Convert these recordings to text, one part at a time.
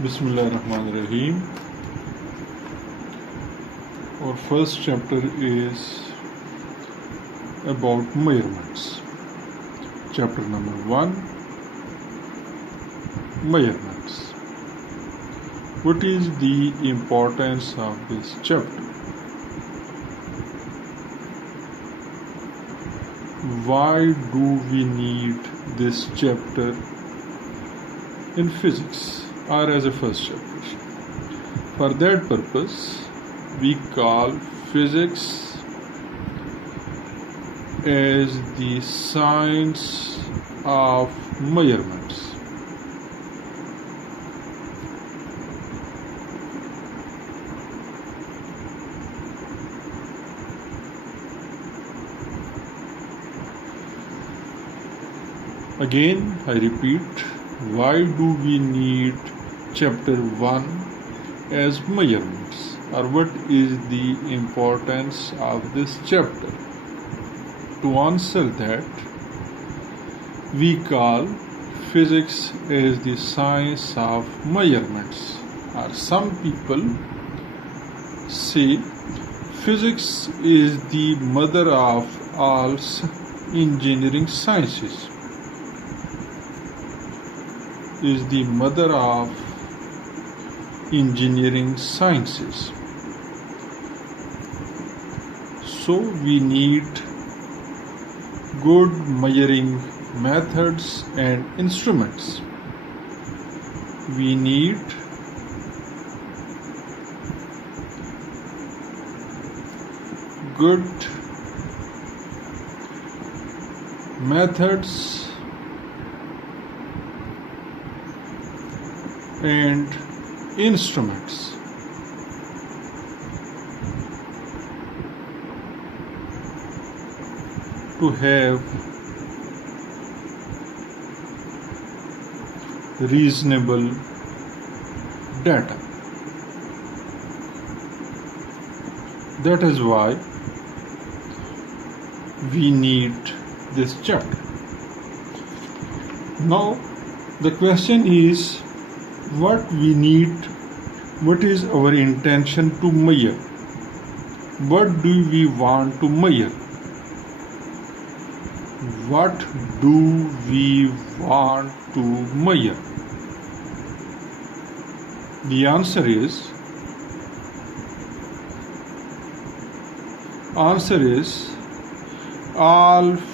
Bismillahirrahmanirrahim. Our first chapter is about measurements. Chapter number 1, measurements. What is the importance of this chapter? Why do we need this chapter in physics or as a first chapter? For that purpose, we call physics as the science of measurements. Again, I repeat, why do we need chapter 1 as measurements, or what is the importance of this chapter? To answer that, we call physics as the science of measurements, or some people say physics is the mother of all engineering sciences. Is the mother of engineering sciences. So we need good measuring methods and instruments. We need good methods and instruments. To have reasonable data. That is why we need this chapter. Now the question is, what we need, what is our intention to measure? What do we want to measure? What do we want to measure? The answer is all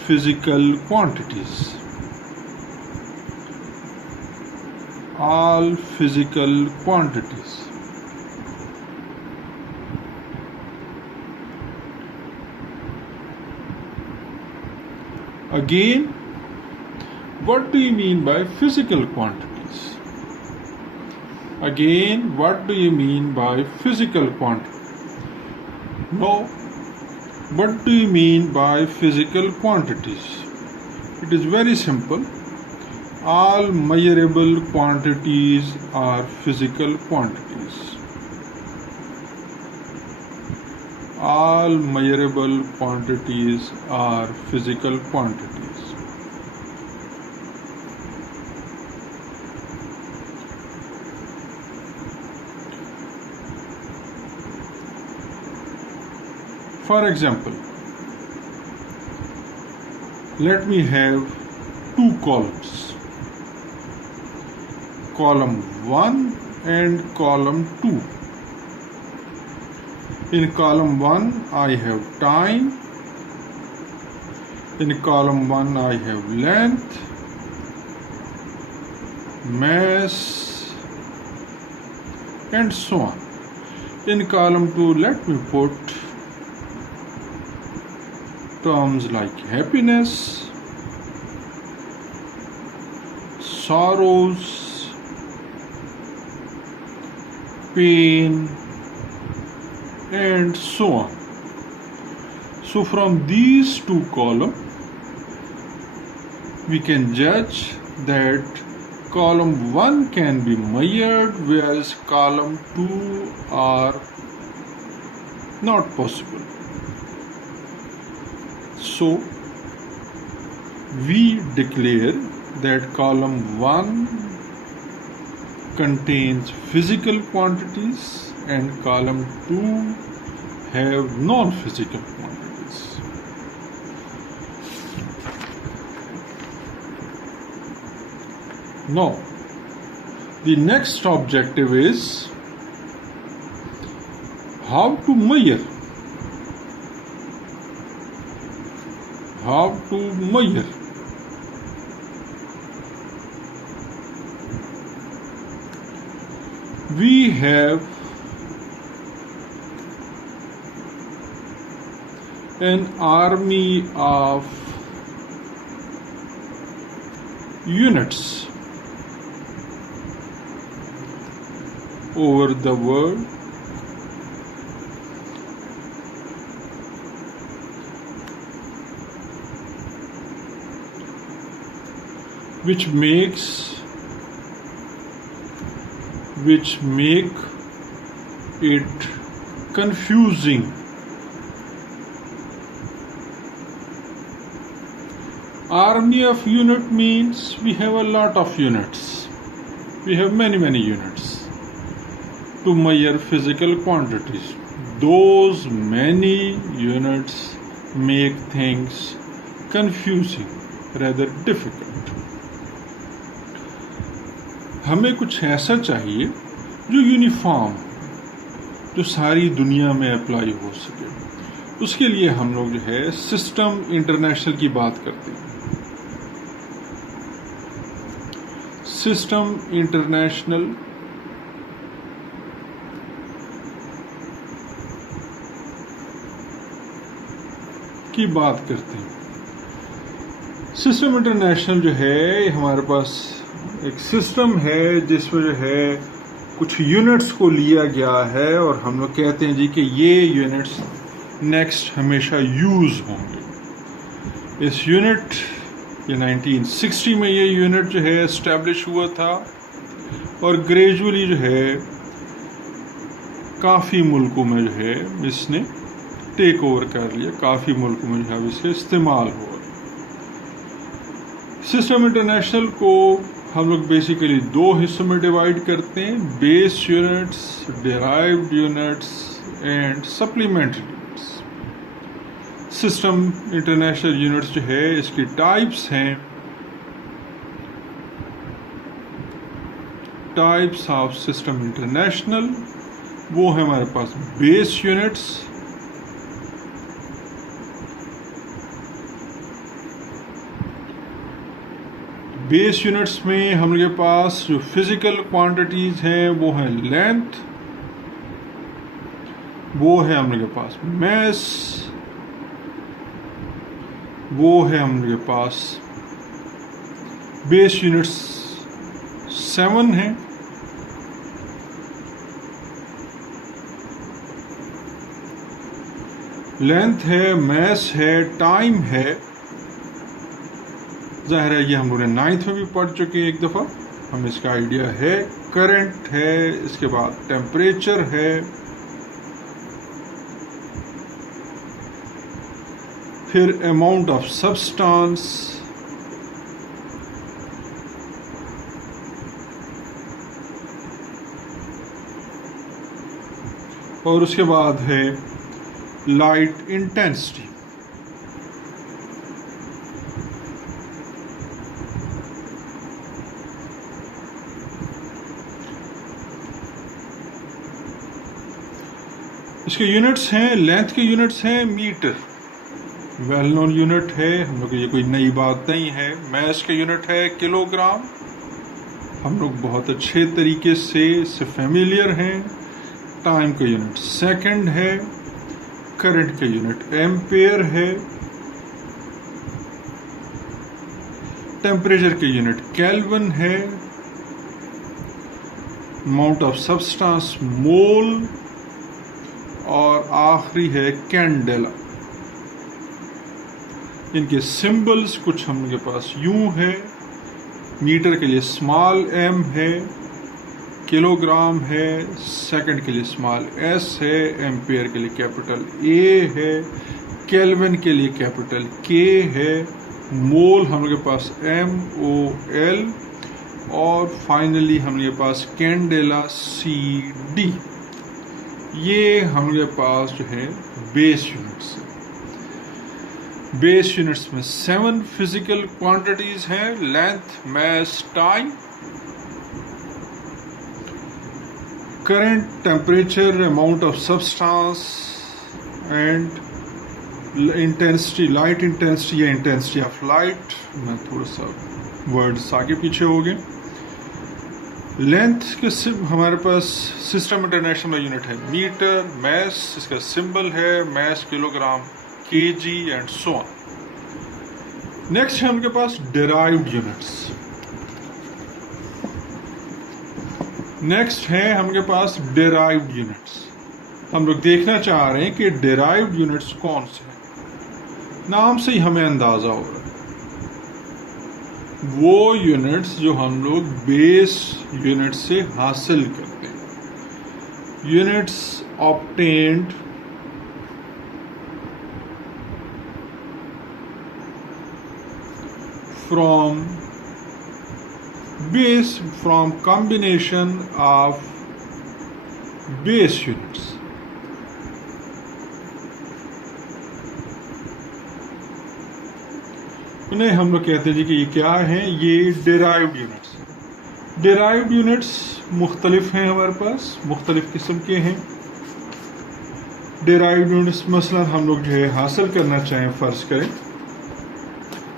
physical quantities. All physical quantities. Again, what do you mean by physical quantities? Again, what do you mean by physical quantities? No, what do you mean by physical quantities? It is very simple. All measurable quantities are physical quantities. All measurable quantities are physical quantities. For example, let me have two columns. Column 1 and column 2. In column 1 I have time. In column 1 I have length, mass, and so on. In column 2 let me put terms like happiness, sorrows, pain, and so on. So from these two columns we can judge that column 1 can be measured whereas column 2 are not possible. So we declare that column 1 contains physical quantities and column 2 have non-physical quantities. Now, the next objective is how to measure. How to measure. We have an army of units over the world, which make it confusing. Army of unit means we have a lot of units. We have many units to measure physical quantities. Those many units make things confusing, rather difficult. हमें कुछ ऐसा चाहिए जो यूनिफॉर्म, जो सारी दुनिया में अप्लाई हो सके। उसके लिए हम लोग जो है सिस्टम इंटरनेशनल की बात करते हैं। सिस्टम इंटरनेशनल की बात करते हैं। सिस्टम इंटरनेशनल जो है हमारे पास एक सिस्टम है जिसमें जो है कुछ यूनिट्स को लिया गया है और हम लोग कहते हैं जी कि ये यूनिट्स नेक्स्ट हमेशा यूज होंगे। इस यूनिट ये 1960 में ये यूनिट जो है एस्टैब्लिश हुआ था और ग्रेजुअली जो है काफ़ी मुल्कों में जो है इसने टेक ओवर कर लिया, काफ़ी मुल्कों में जो है इसका इस्तेमाल हुआ। सिस्टम इंटरनेशनल को हम लोग बेसिकली दो हिस्सों में डिवाइड करते हैं, base units, derived units and supplementary units. System international units जो है इसकी टाइप्स हैं, टाइप्स ऑफ सिस्टम इंटरनेशनल वो है हमारे पास बेस यूनिट्स, बेस यूनिट्स में हम लोग के पास जो फिजिकल क्वांटिटीज हैं वो है लेंथ, वो है हम लोग के पास मैस, वो है हम लोग के पास बेस यूनिट्स 7 हैं। लेंथ है, मैस है, टाइम है। जाहिर है ये हम लोग 9th में भी पढ़ चुके हैं एक दफ़ा, हमें इसका आइडिया है। करंट है, इसके बाद टेम्परेचर है, फिर अमाउंट ऑफ सब्सटेंस, और उसके बाद है लाइट इंटेंसिटी। इसके यूनिट्स हैं, लेंथ के यूनिट्स हैं मीटर, वेल नोन यूनिट है, हम लोग ये कोई नई बात नहीं है। मैस के यूनिट है किलोग्राम, हम लोग बहुत अच्छे तरीके से इससे फेमिलियर हैं। टाइम का यूनिट सेकंड है, करंट का यूनिट एम्पेयर है, टेम्परेचर के यूनिट केल्विन है, अमाउंट ऑफ सब्सटेंस मोल, और आखिरी है कैंडेला। इनके सिंबल्स कुछ हम लोग के पास यूं है, मीटर के लिए स्मॉल m है, किलोग्राम है, सेकंड के लिए स्मॉल s है, एम्पेयर के लिए कैपिटल A है, केल्विन के लिए कैपिटल K है, मोल हम लोग के पास MOL, और फाइनली हमारे पास कैंडेला CD, ये हमारे पास जो है बेस यूनिट्स है। बेस यूनिट्स में 7 फिजिकल क्वांटिटीज हैं: लेंथ, मास, time, current, temperature, amount of substance and intensity, light intensity या इंटेंसिटी ऑफ लाइट। मैं थोड़ा सा वर्ड्स आगे पीछे हो गए। लेंथ के हमारे पास सिस्टम इंटरनेशनल में यूनिट है मीटर, मास इसका सिंबल है, mass kilogram, kg and so on. Next है उनके पास डिराइव्ड यूनिट्स। नेक्स्ट है हमके पास डिराइव्ड यूनिट्स। हम लोग देखना चाह रहे हैं कि डिराइव्ड यूनिट्स कौन से हैं। नाम से ही हमें अंदाजा हो रहा है, वो यूनिट्स जो हम लोग बेस यूनिट से हासिल करते हैं। Units obtained from combination of base units. उन्हें हम लोग कहते हैं जी कि ये क्या है, ये डिराइव्ड यूनिट्स। डिराइव्ड यूनिट्स मुख्तलिफ हैं, हमारे पास मुख्तलिफ किस्म के हैं डिराइव्ड यूनिट्स। मसलन हम लोग जो है हासिल करना चाहें, फ़र्ज करें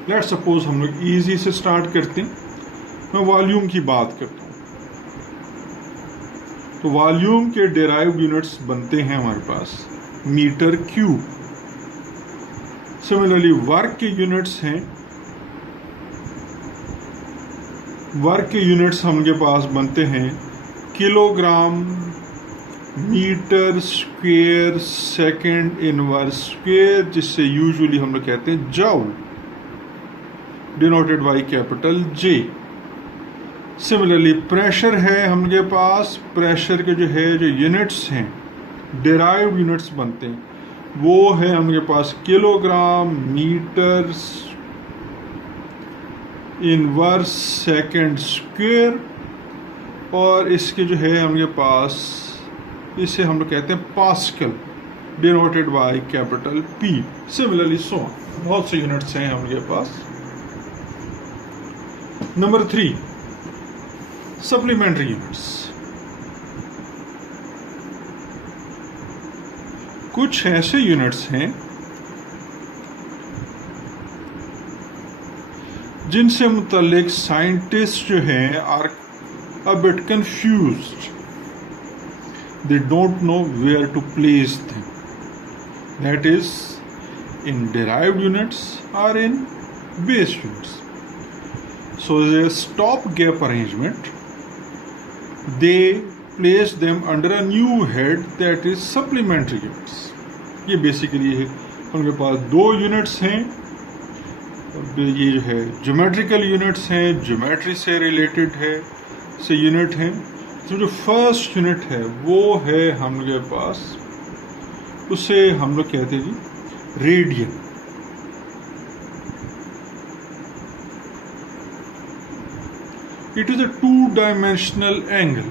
लेट सपोज हम लोग ईजी से स्टार्ट करते हैं। मैं वॉल्यूम की बात करता हूँ, तो वॉल्यूम के डिराइव्ड यूनिट्स बनते हैं हमारे पास मीटर क्यूब। सिमिलरली वर्क के यूनिट्स हैं, वर्क के यूनिट्स हमके पास बनते हैं kilogram, meter square, second inverse square, जिससे यूजुअली हम लोग कहते हैं joule, denoted by capital J। Similarly pressure है हमके पास, प्रेशर के जो है जो यूनिट्स हैं डिराइव्ड यूनिट्स बनते हैं, वो है हमके पास kilogram, meter inverse second square, और इसके जो है हमके पास इसे हम लोग कहते हैं pascal, denoted by capital P। Similarly so बहुत से यूनिट्स हैं हमके पास। नंबर 3, सप्लीमेंट्री यूनिट्स। कुछ ऐसे यूनिट्स हैं जिनसे मुतल्लिक साइंटिस्ट जो हैं are a bit confused, they don't know where to place them, that is in derived units और in base units. So as a stop-gap arrangement, they place them under a new head, that is supplementary units. ये बेसिकली है, उनके पास 2 यूनिट्स हैं, ये जो है geometrical units हैं, ज्योमेट्री से रिलेटेड है से यूनिट हैं। तो जो फर्स्ट यूनिट है वो है हम लोग के पास, उसे हम लोग कहते हैं जी radian. It is a 2-dimensional angle.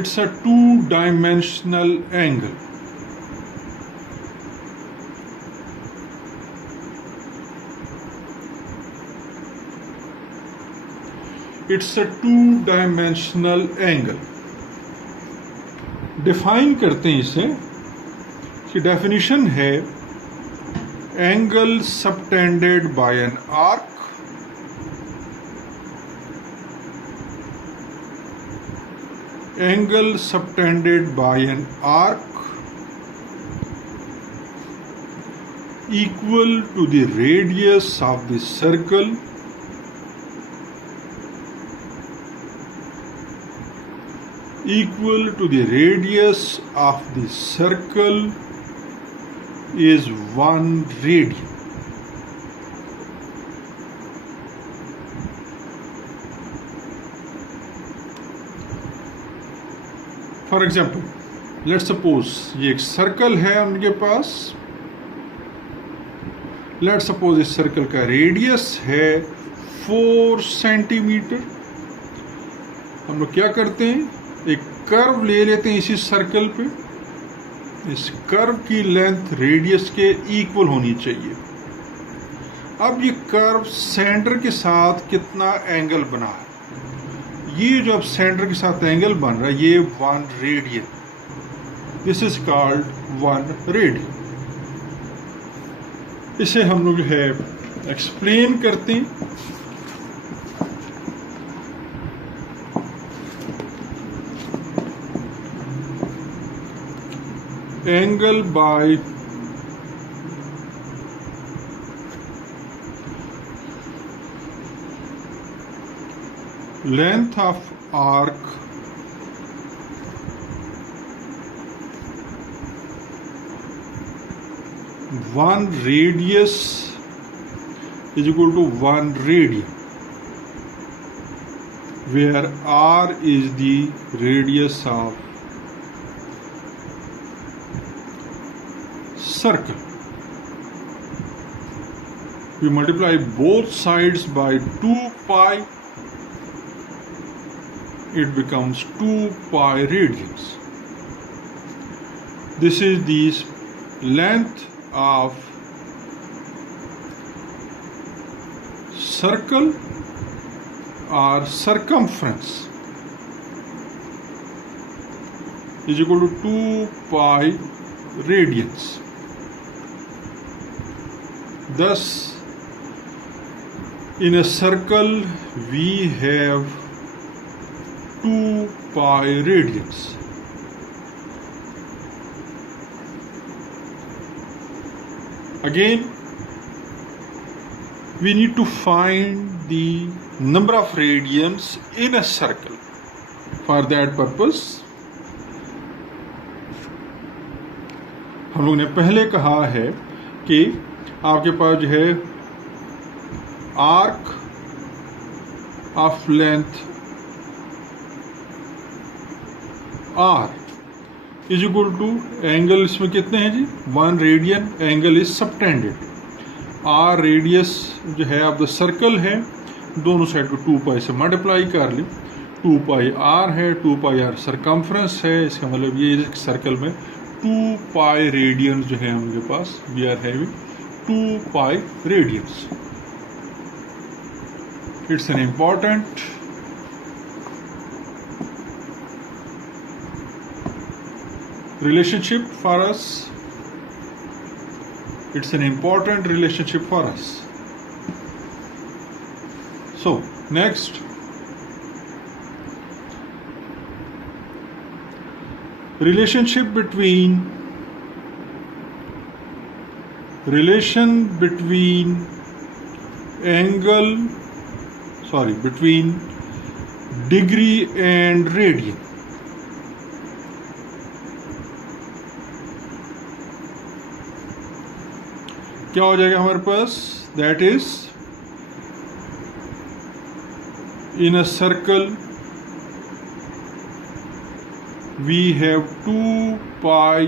It's a 2-dimensional angle. It's a 2-dimensional angle. Define करते हैं इसे, कि definition है angle subtended by an arc angle subtended by an arc equal to the radius of the circle equal to the radius of the circle is 1 radian. For example let's suppose ये एक सर्कल है उनके पास, let's suppose इस सर्कल का रेडियस है 4 सेंटीमीटर। हम लोग क्या करते हैं, एक कर्व ले लेते हैं इसी सर्कल पे। इस कर्व की लेंथ रेडियस के इक्वल होनी चाहिए। अब ये कर्व सेंटर के साथ कितना एंगल बना है, ये जो अब सेंटर के साथ एंगल बन रहा है ये 1 रेडियन, दिस इज कॉल्ड 1 रेडियन। इसे हम लोग जो है एक्सप्लेन करते हैं। Angle by length of arc one radius is equal to 1 radian, where r is the radius of circle. We multiply both sides by 2 pi, it becomes 2 pi radians. This is the length of circle or circumference is equal to 2 pi radians. Thus, in a circle we have 2 pi radians. Again, we need to find the number of radians in a circle. For that purpose, हम लोग ने पहले कहा है कि आपके पास जो है arc of length R is equal to angle, इसमें कितने हैं जी 1 radian, angle is subtended. R radius जो है ऑफ द सर्कल है, दोनों साइड को 2 पाई से मल्टीप्लाई कर लें, 2 पाई R है, 2 पाई R सरकमफ्रेंस है। इसका मतलब ये सर्कल में 2 पाई रेडियन जो है हमारे पास, we are having 2 pi radians. It's an important relationship for us. It's an important relationship for us. So next, relation between between degree and radian. क्या हो जाएगा हमारे पास, that is in a circle we have 2 pi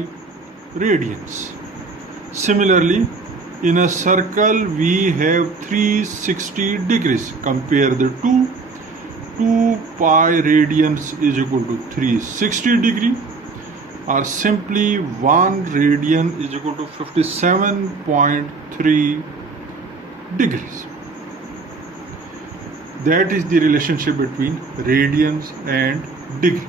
radians. Similarly in a circle we have 360 degrees. Compare the 2 pi radians is equal to 360 degree, or simply 1 radian is equal to 57.3 degrees. That is the relationship between radians and degree.